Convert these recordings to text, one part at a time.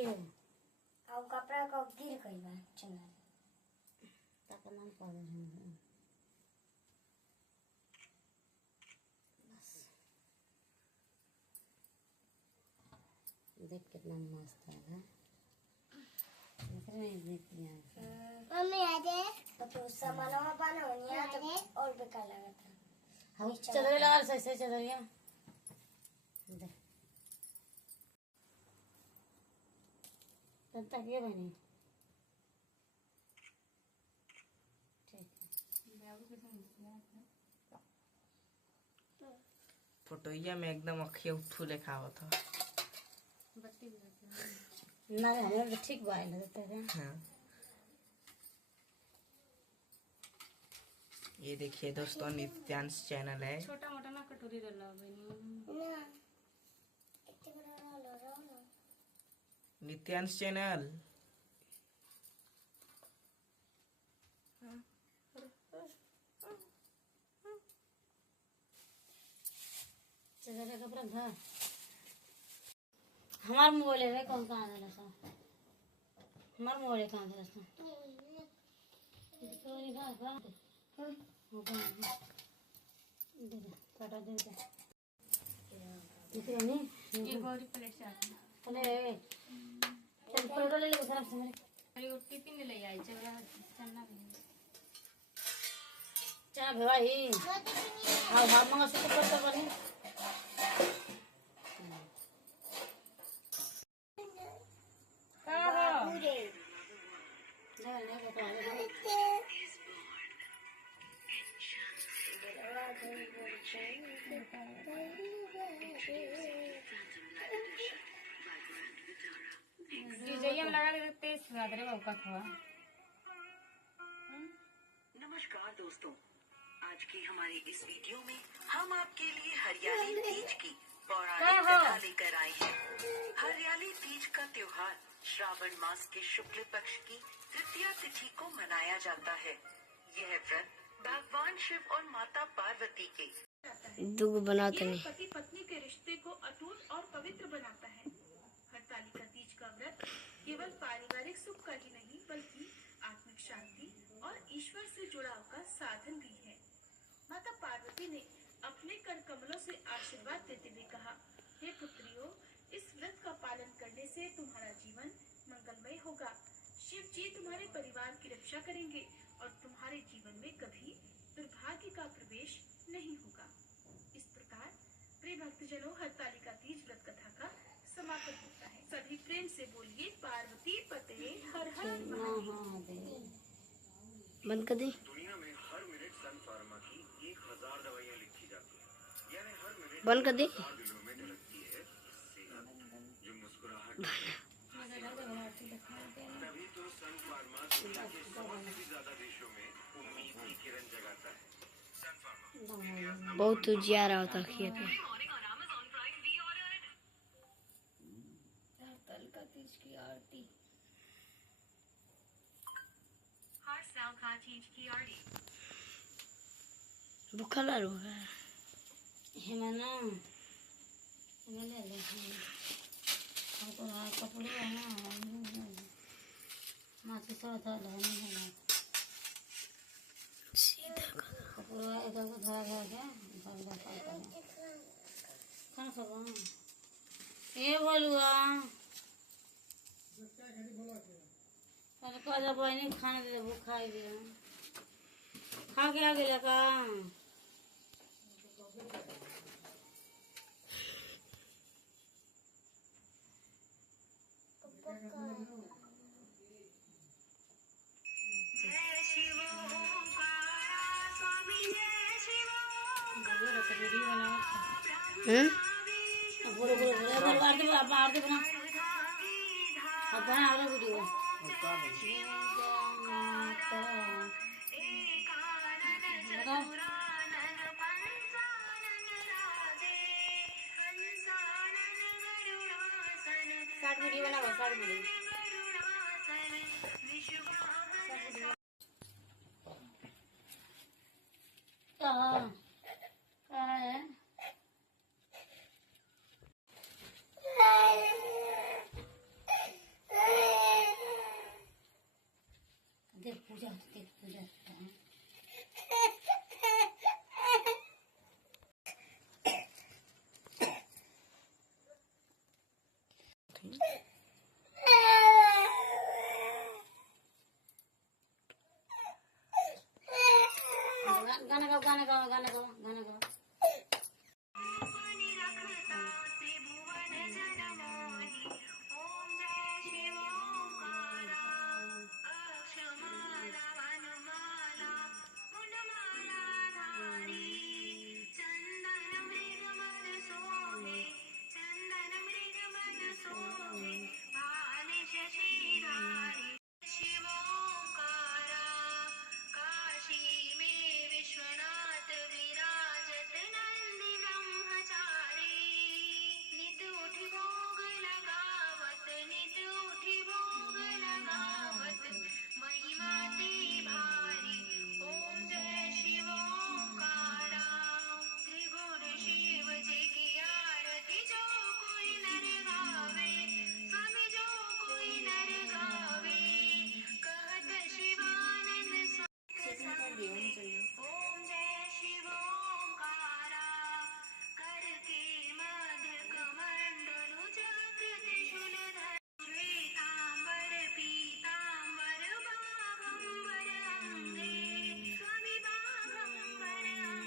की है अब कपड़ा को गिर गई बा चंगा तक नाम पड़ रहे बस देख कितना मस्त है नहीं देख लिया मम्मी आ जाए तो सामानवा बना होनिया तो और बेकार लगता हम चदर लगा सही सही चदरिया देख तब तक ये बनी फोटोइया में एकदम अखिया फूले खावत था ना हमें तो ठीक बाइल देते हैं। हाँ। ये देखिए दोस्तों नित्यांश चैनल है। छोटा मोटा ना कटोरी डाला बनी ना इतने बड़ा लो नित्यांश चैनल चदर का कपड़ा घर हमार मोबाइल है कौन कहाँ है लसा हमार मोबाइल कहाँ है लसा तो ये कहाँ कहाँ हो कहाँ दे दे काटा दे दे दिख नहीं ये गौरी प्लेट से आता अरे चल परोड़ा ले ले खराब से मेरे अरे वो टिफिन में ले आई चला चलना भी चल भाई हाँ हाँ मंगा से तो पत्ता बनी पूरे नहीं नहीं बता दे डीजे में लगा दे तेज स्वाद रे बाबू का थोड़ा नमस्कार दोस्तों, आज की हमारी इस वीडियो में हम आपके लिए हरियाली तीज की पौराणिक कथा लेकर आए हैं। हरियाली तीज का त्योहार श्रावण मास के शुक्ल पक्ष की तृतीया तिथि को मनाया जाता है। यह व्रत भगवान शिव और माता पार्वती के दूध बनाते ये नहीं पति पत्नी के रिश्ते को अटूट और पवित्र बनाता है। हरतालिका तीज का व्रत केवल पारिवारिक सुख का ही नहीं बल्कि आत्मिक शांति और ईश्वर से जुड़ाव का साधन भी है। माता पार्वती ने अपने कर कमलों से आशीर्वाद देते हुए कहा, हे पुत्रियों, इस व्रत का पालन करने से तुम्हारा जीवन मंगलमय होगा। शिव जी तुम्हारे परिवार की रक्षा करेंगे और तुम्हारे जीवन में कभी दुर्भाग्य का प्रवेश नहीं होगा। इस प्रकार प्रिय भक्तजनों, हरतालिका तीज व्रत कथा का समापन होता है। सभी प्रेम से बोलिए पार्वती पते हर हर महादेव। बंद कर दे। दुनिया में हर मिनट सन फार्मा की 1000 दवाइयाँ लिखी जाती है, यानी हर मिनट बंद कर दे। 1000 दिलों में ढलकती है सेहत, जो मुस्कुराहट। तभी तो सन फार्मा दुनिया के 100 से भी ज्यादा देशों में उम्मीद की किरण जगाता है। सन फार्मा बहुत उजियारा होता खेत में। हरतालिका तीज की आरती भूखा ला रो है हिमाना हिमा ले ले हमको कपड़े है ना माथे थोड़ा था लेने है सीधा कपड़ा इधर को धरा धरा के भर दे खाना खावा ए बोलुआ अरे काजा बहनी खाने दे भूखा ही भी खा के आ गया का बोलो बोलो बोलो आरती बना आरती बना अब बना और वीडियो शॉर्ट वीडियो बनाओ शॉर्ट वीडियो कहाँ कहाँ है सरस्वती की पूजा करते हैं। गाना गाओ गाना गाओ गाना गाओ गाना गाओ।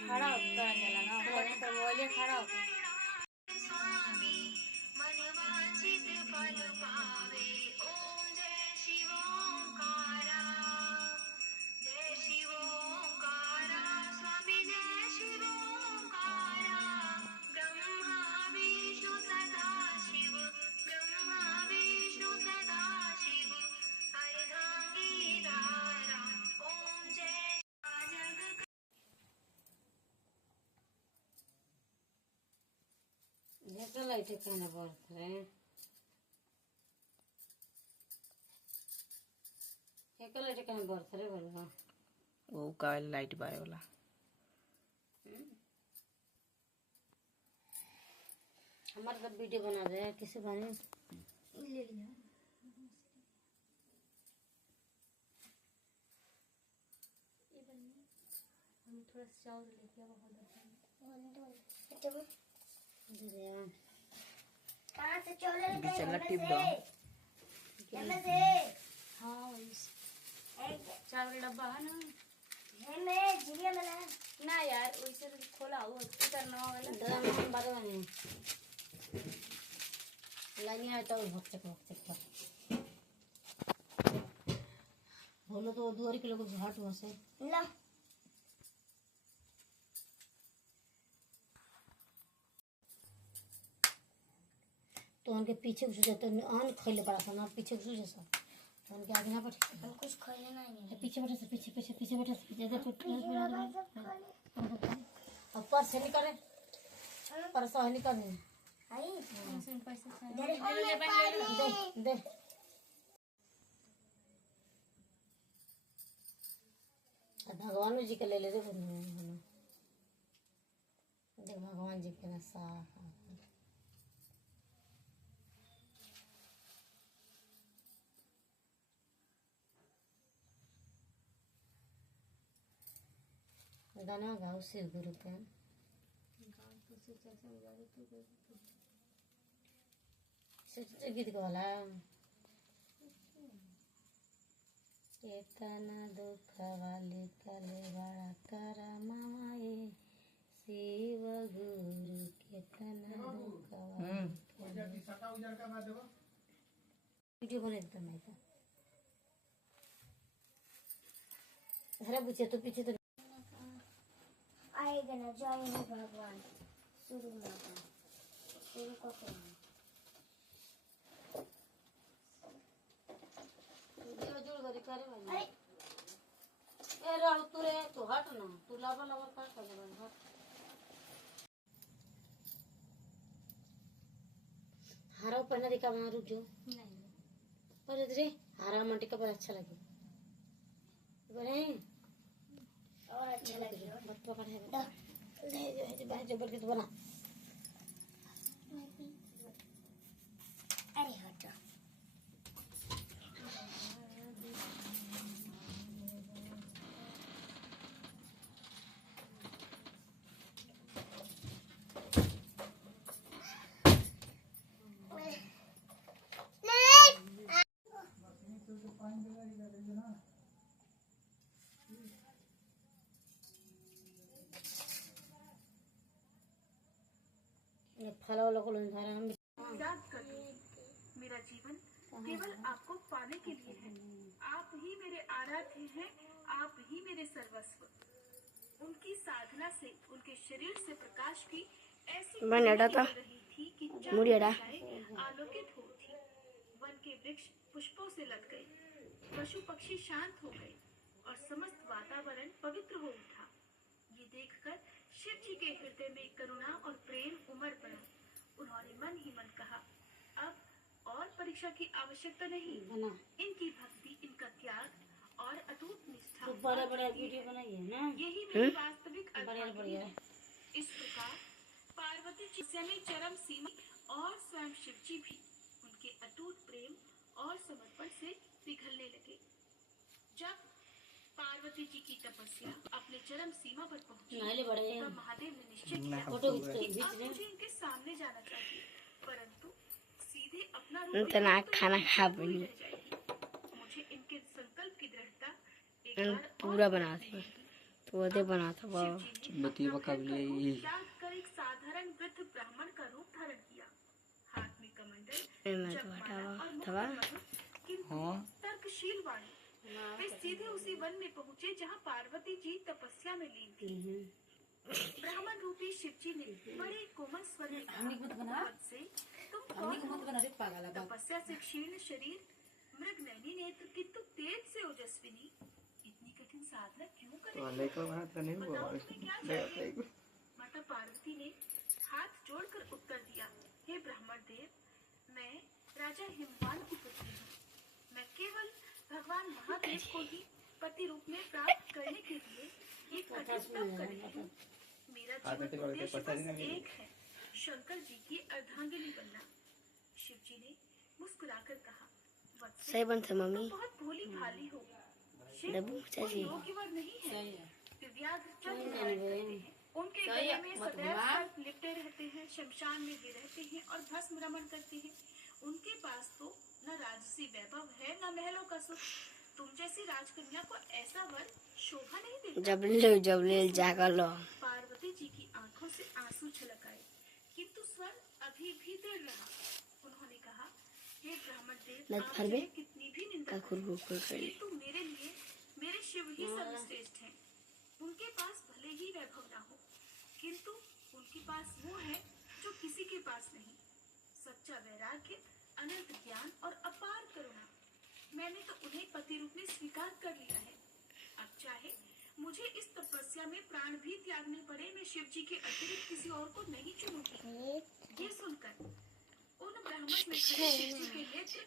खड़ा होता है ना ऊपर मोबाइल खड़ा होता है। झटल लाइट कहना पड़ता है। एक लाइट कहना पड़ता है बोलो। वो का लाइट बाय वाला हमारे तो वीडियो बना रहे हैं किसी बारे में ले लिया। थोड़ा चावल लेके आओ कहाँ से चले गए? चला टिप दो। यहाँ से हाँ चावल डब्बा है ना है मैं जिरिया बना ना यार वैसे तो खोला हुआ करना वाला ड्रामा हम बारे में लाइन आता है भक्तक बोलो तो 2 किलो को झाट हुआ से ला तो उनके पीछे घुस जाते आन खैले पड़ा था ना पीछे घुस जैसा तो उनके आगे ना बैठे हम कुछ खाने नहीं है। पीछे बैठे से पीछे पीछे पीछे बैठे से पीछे और पर से निकले पर से निकले आई पैसे दे दे भगवान जी के ले ले दे भगवान जी के ना साफ गाना गाओ शिव गुरु पे गीत गाला केतना दुख वाली कले बड़ा कर माए शिव गुरु केतना दुख वीडियो बने देता मैं तो अरे बुझे तो पीछे तो आएगा ना जय हो भगवान शुरू माता शुरू को जोड़ गरी करे भाई ए राहु तू रे तू हट ना तू लावा लावा काट कर दे हट हारा पहना दिखा वहां रुक जो नहीं पर रे हारा मंटी का बड़ा अच्छा लगे बड़े और अच्छा लगे मत पकड़ है ले बाहर जबर के तो बना अरे हटो थाला वाला को थाला हम याद कर लो, मेरा जीवन केवल आपको पाने के लिए है। आप ही मेरे आराध्य हैं, आप ही मेरे सर्वस्व। उनकी साधना से उनके शरीर से प्रकाश की ऐसी मैंने हटा था रही थी कि मुड़ी हटा चारों आलोकित हो थी। वन के वृक्ष पुष्पों से लद गए, पशु पक्षी शांत हो गए और समस्त वातावरण पवित्र हो उठा। ये देखकर शिव जी के हृदय में करुणा और प्रेम उमड़ पड़ा। उन्होंने मन ही मन कहा, अब और परीक्षा की आवश्यकता नहीं। बना इनकी भक्ति, इनका त्याग और अटूट निष्ठा तो बड़ा बड़ा वीडियो बनाइए ना, यही मेरी वास्तविक बढ़िया अर्धांगिनी बढ़िया है। इस प्रकार पार्वती जी में चरम सीमा और स्वयं शिव जी भी उनके अटूट प्रेम और समर्पण से पिघलने लगे। जब पार्वती जी की तपस्या अपने चरम सीमा पर पहुंची, नाले बड़े तब महादेव ने निश्चय किया फोटो कि खींच अब रहे मुझे इनके सामने जाना चाहिए, परंतु सीधे अपना तो रूप ना दिखाकर तो खाना इनकी खा अधूरी पड़ी। रह जाएगी। मुझे इनके संकल्प की दृढ़ता एक हम बार पूरा और बना थे तो वो दे बना था वो बती त्याग कर एक साधारण वृद्ध ब्राह्मण का रूप धारण किया। हाथ में कमंडल, मैं तो जपमाला हटावा और मुख था पर मधु, किंतु तर्कशील वाणी। वे सीधे उसी वन में पहुँचे जहाँ पार्वती जी तपस्या में लीन थी। ब्राह्मण रूपी शिव जी ने बड़े कोमल स्वर में कहा, "वत्स से तुम कौन हो? तपस्या से क्षीण शरीर, मृग नैनी नेत्र, किंतु तेज से ओजस्विनी, इतनी कठिन साधना क्यों कर रही हो? बताओ तुम्हें क्या चाहिए?" माता पार्वती ने हाथ जोड़कर उत्तर दिया, "हे ब्राह्मण देव, मैं राजा हिमवान की पुत्री हूँ। मैं केवल भगवान महादेव को ही पति रूप में प्राप्त करने के लिए एक कठिन तप कर रही हूँ। मेरा जीवन उद्देश्य बस एक है, शंकर जी की अर्धांगिनी बनना।" शिव जी ने मुस्कुराकर कहा, "वत्स, सही बन से मम्मी तुम बहुत भोली भाली हो। शिव डब्बू कोई चाची योग्य वर नहीं है। दिव्याग्र चक्र धारण करते हैं, उनके गले में सदैव सर्प लिपटे रहते हैं, शमशान में वे रहते हैं और भस्म रमण करते हैं। उनके पास तो न राजसी वैभव है, न महलों का सुख। तुम जैसी राजकन्या को ऐसा वर शोभा नहीं देता।" जब ले जाकर लो पार्वती जी की आंखों से आंसू छलक आए, किंतु स्वर अभी भी दृढ़ रहा। उन्होंने कहा, "हे ब्राह्मण देव, लत आप भर में चाहे कितनी भी निंदा का खुरगु कर करें, किंतु मेरे लिए मेरे शिव ही सर्वश्रेष्ठ हैं। उनके पास भले ही वैभव ना हो, किंतु उनके पास वो है जो किसी के पास नहीं, सच्चा वैराग्य, अनंत ज्ञान और अपार करुणा। मैंने तो उन्हें पति रूप में स्वीकार कर लिया है। अब चाहे मुझे इस तपस्या में प्राण भी त्यागने पड़े, मैं शिव जी के अतिरिक्त किसी और को नहीं चुनूंगी।" ये सुनकर उन ब्राह्मण में खड़े शिव जी के नेत्र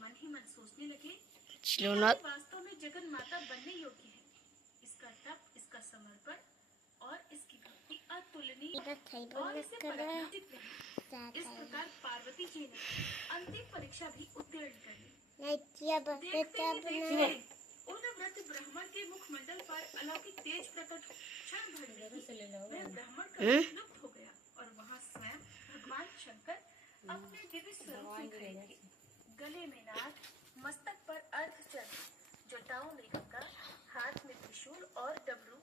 मन ही मन सोचने लगे, चलो ना वास्तव में जगन माता बनने योग्य है। इसका तप, इसका समर्पण और इसकी भक्ति अतुलनीय और इसे परखना उचित नहीं। इस प्रकार पार्वती जी ने अंतिम परीक्षा भी उत्तीर्ण कर ली। देखते ही देखते उन व्रत ब्राह्मण के मुखमंडल पर अलौकिक तेज प्रकट क्षण भर में वह ब्राह्मण का रूप लुप्त हो गया और वहाँ स्वयं भगवान शंकर अपने दिव्य स्वरूप में खड़े थे। गले में नाग, मस्तक पर अर्धचंद्र, जटाओं में गंगा, हाथ में त्रिशूल और डमरू,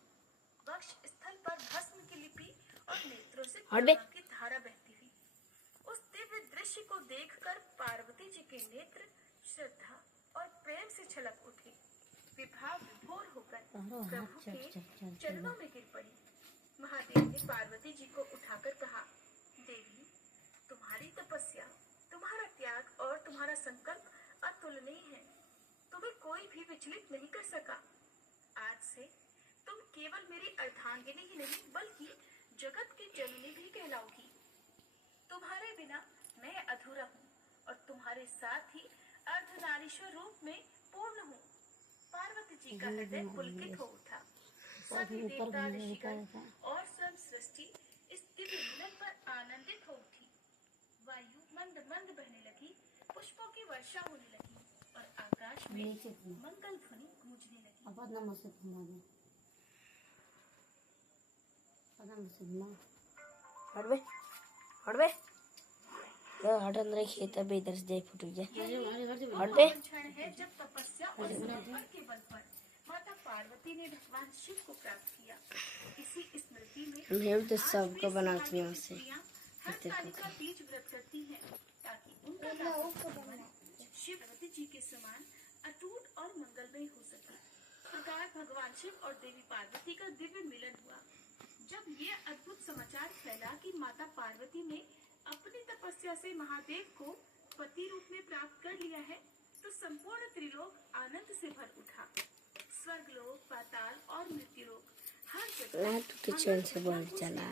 वक्ष स्थल पर भस्म की लिपि और नेत्रों से करुणा की धारा बहती हुई। उस दिव्य दृश्य को देखकर पार्वती जी के नेत्र श्रद्धा और प्रेम से छलक उठे। विभाव विभोर होकर प्रभु के चरणों में गिर पड़ी। महादेव ने पार्वती जी को उठाकर कहा, "देवी, तुम्हारी तपस्या, तुम्हारा त्याग और तुम्हारा संकल्प अतुलनीय है। तुम्हें कोई भी विचलित नहीं कर सका। आज से तुम केवल मेरी अर्धांगिनी ही नहीं बल्कि जगत की जननी भी कहलाओगी। तुम्हारे बिना मैं अधूरा हूँ और तुम्हारे साथ ही अर्धनारीश्वर रूप में पूर्ण हूँ।" पार्वती जी का हृदय पुलकित हो उठा। सभी देवता, ऋषिगण और स्वयं सृष्टि इस दिव्य मिलन पर आनंदित हो उठी। वायु मंद मंद बहने लगी, पुष्पों की वर्षा होने लगी और आकाश में मंगल ध्वनि गूंजने लगी। अपना मस्जिद घुमा दे, अपना मस्जिद घुमा। हट बे हट अंदर खेत है इधर से जाए फुट गया यही हट बे क्षण है जब तपस्या और समर्पण के बल पर माता पार्वती ने भगवान शिव को प्राप्त किया। इसी स्मृति में मैं भी तो आज सबको भी बनाती हूँ सिंहासन उससे। स्त्रियां हरतालिका तीज व्रत करती हैं ताकि उनका दाम्पत्य जीवन शिव पार्वती जी के समान अटूट और मंगलमय हो सके। इस प्रकार भगवान शिव और देवी पार्वती का दिव्य मिलन हुआ। जब ये अद्भुत समाचार फैला कि माता पार्वती ने अपनी तपस्या से महादेव को पति रूप में प्राप्त कर लिया है, तो संपूर्ण त्रिलोक आनंद से भर उठा। स्वर्गलोक, पाताल और मृत्युलोक हर जगह मैं तो चैन से बोल चला।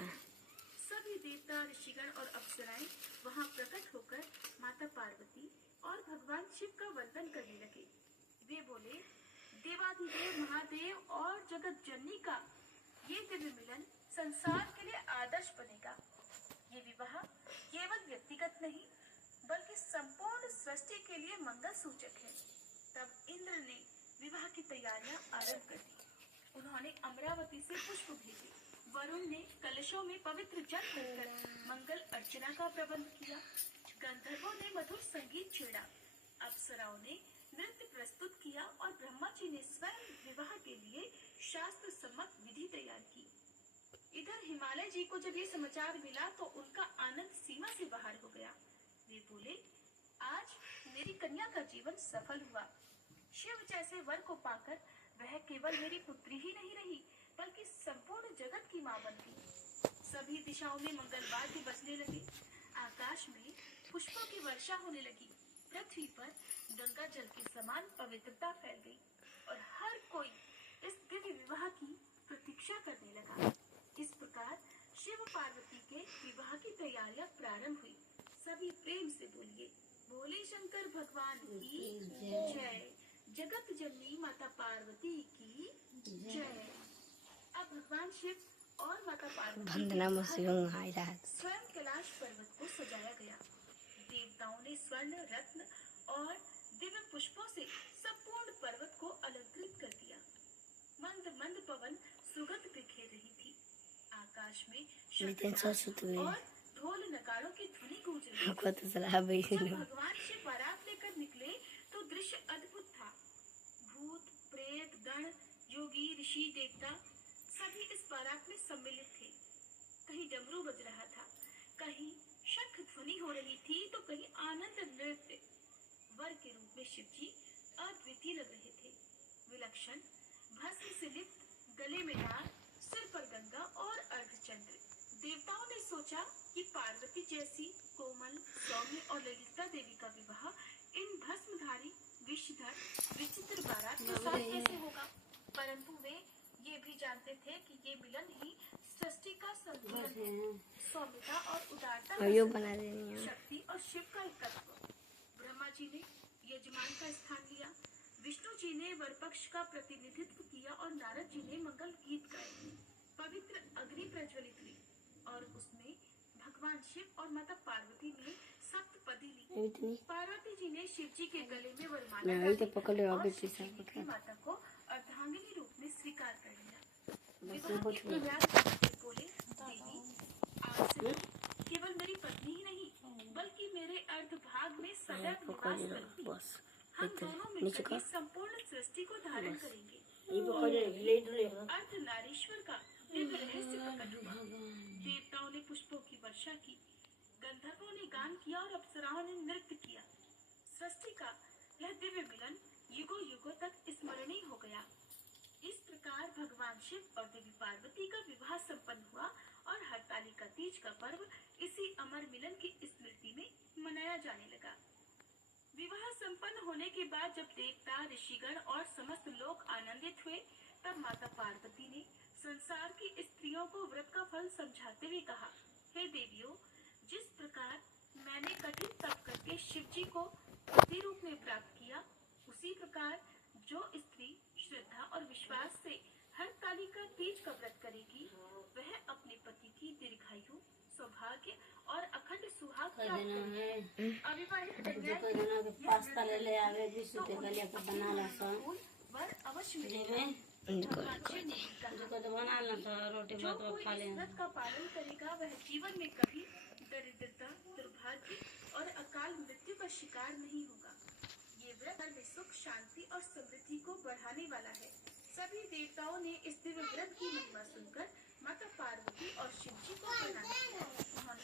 सभी देवता, ऋषिगण और अप्सराएं वहां प्रकट होकर माता पार्वती और भगवान शिव का वंदन करने लगे। वे बोले, देवाधिदेव महादेव और जगत जननी का ये दिव्य मिलन संसार के लिए आदर्श बनेगा। ये विवाह केवल व्यक्तिगत नहीं बल्कि संपूर्ण सृष्टि के लिए मंगल सूचक है। तब इंद्र ने विवाह की तैयारियां आरंभ कर दी। उन्होंने अमरावती से पुष्प भेजे। वरुण ने कलशों में पवित्र जल भरकर मंगल अर्चना का प्रबंध किया। गंधर्वों ने मधुर संगीत छेड़ा। अप्सराओं ने नृत्य प्रस्तुत किया और ब्रह्मा जी ने स्वयं विवाह के लिए शास्त्र सम्मत विधि तैयार की। इधर हिमालय जी को जब ये समाचार मिला तो उनका आनंद सीमा से बाहर हो गया। वे बोले, आज मेरी कन्या का जीवन सफल हुआ। शिव जैसे वर को पाकर वह केवल मेरी पुत्री ही नहीं रही बल्कि संपूर्ण जगत की मां बन गई। सभी दिशाओं में मंगलवाद्य बजने लगे। आकाश में पुष्पों की वर्षा होने लगी। पृथ्वी पर गंगा जल के समान पवित्रता फैल गई और हर कोई इस दिव्य विवाह की प्रतीक्षा करने लगा। इस प्रकार शिव पार्वती के विवाह की तैयारियां प्रारंभ हुई। सभी प्रेम से बोलिए, भोले शंकर भगवान की जय। जगत जननी माता पार्वती की जय। अब भगवान शिव और माता पार्वती वंदना मुझसे स्वयं कैलाश पर्वत को सजाया गया। देवताओं ने स्वर्ण, रत्न और दिव्य पुष्पों से संपूर्ण पर्वत को अलंकृत कर दिया। मंद मंद पवन सुगंध बिखेर रही थी। आकाश में शंखनाद और ढोल नगाड़ों की ध्वनि गूंज रही थी। जब भगवान शिव बारात लेकर निकले तो दृश्य अद्भुत था। भूत, प्रेत, गण, योगी, ऋषि, देवता सभी इस बारात में सम्मिलित थे। कहीं डमरू बज रहा था, कहीं शंख ध्वनि हो रही थी तो कहीं आनंद नृत्य। वर के रूप में शिव जी अद्वितीय लग रहे थे। विलक्षण, भस्म से लिप्त, गले में हार, सिर पर गंगा और अर्धचंद्र। देवताओं ने सोचा कि पार्वती जैसी कोमल, सौम्य और ललिता देवी का विवाह इन भस्मधारी, विषधर, विचित्र बारात के साथ कैसे होगा। परंतु वे ये भी जानते थे कि ये मिलन ही सृष्टि का संतुलन है। सौम्यता और उदारता का बना देनी है। शक्ति और शिव का एक तत्व। ब्रह्मा जी ने यजमान का स्थान लिया। विष्णु जी ने वरपक्ष का प्रतिनिधित्व किया और नारद जी ने मंगल गीत गाए। पवित्र अग्नि प्रज्वलित हुई और उसमें भगवान शिव और माता पार्वती ने सप्तपदी ली। पार्वती जी ने शिव जी के गले में वरमाला डाली और शिव जी ने भी माता को अर्धांगिनी रूप में स्वीकार कर लिया। विवाह के प्रयास करते बोले, देवी आज से केवल मेरी पत्नी ही नहीं बल्कि मेरे अर्धभाग में सदैव निवास करती। हम दोनों मिलकर इस संपूर्ण सृष्टि को धारण करेंगे। अर्धनारीश्वर का दिव्य रहस्य प्रकट हुआ। देवताओं ने पुष्पों की वर्षा की, गंधर्वों ने गान किया और अप्सराओं ने नृत्य किया। सृष्टि का यह दिव्य मिलन युगों युगों तक स्मरणीय हो गया। इस प्रकार भगवान शिव और देवी पार्वती का विवाह संपन्न हुआ और हरतालिका तीज का पर्व इसी अमर मिलन की स्मृति में मनाया जाने लगा। विवाह संपन्न होने के बाद जब देवता, ऋषिगण और समस्त लोग आनंदित हुए, तब माता पार्वती ने संसार की स्त्रियों को व्रत का फल समझाते हुए कहा, हे देवियों, जिस प्रकार मैंने कठिन तप करके शिव जी को पति रूप में प्राप्त किया, उसी प्रकार जो स्त्री श्रद्धा और विश्वास से हरतालिका तीज का व्रत करेगी, वह अपने पति की दीर्घायु, सौभाग्य और अखंड सुहाग प्राप्त करेगी। अविवाहित कन्याएं पास्ता ले ले आवे जिससे के गले को बना ला सा वर अवश्य मिलेगा। जो तो बना ला सा रोटी जो भात कोई खा ले। इस व्रत का पालन करेगा वह जीवन में कभी दरिद्रता, दुर्भाग्य और अकाल मृत्यु का शिकार नहीं होगा। ये व्रत घर में सुख, शांति और समृद्धि को बढ़ाने वाला है। सभी देवताओं ने इस दिव्य व्रत की महिमा सुनकर माता पार्वती और शिव जी को प्रणाम किया।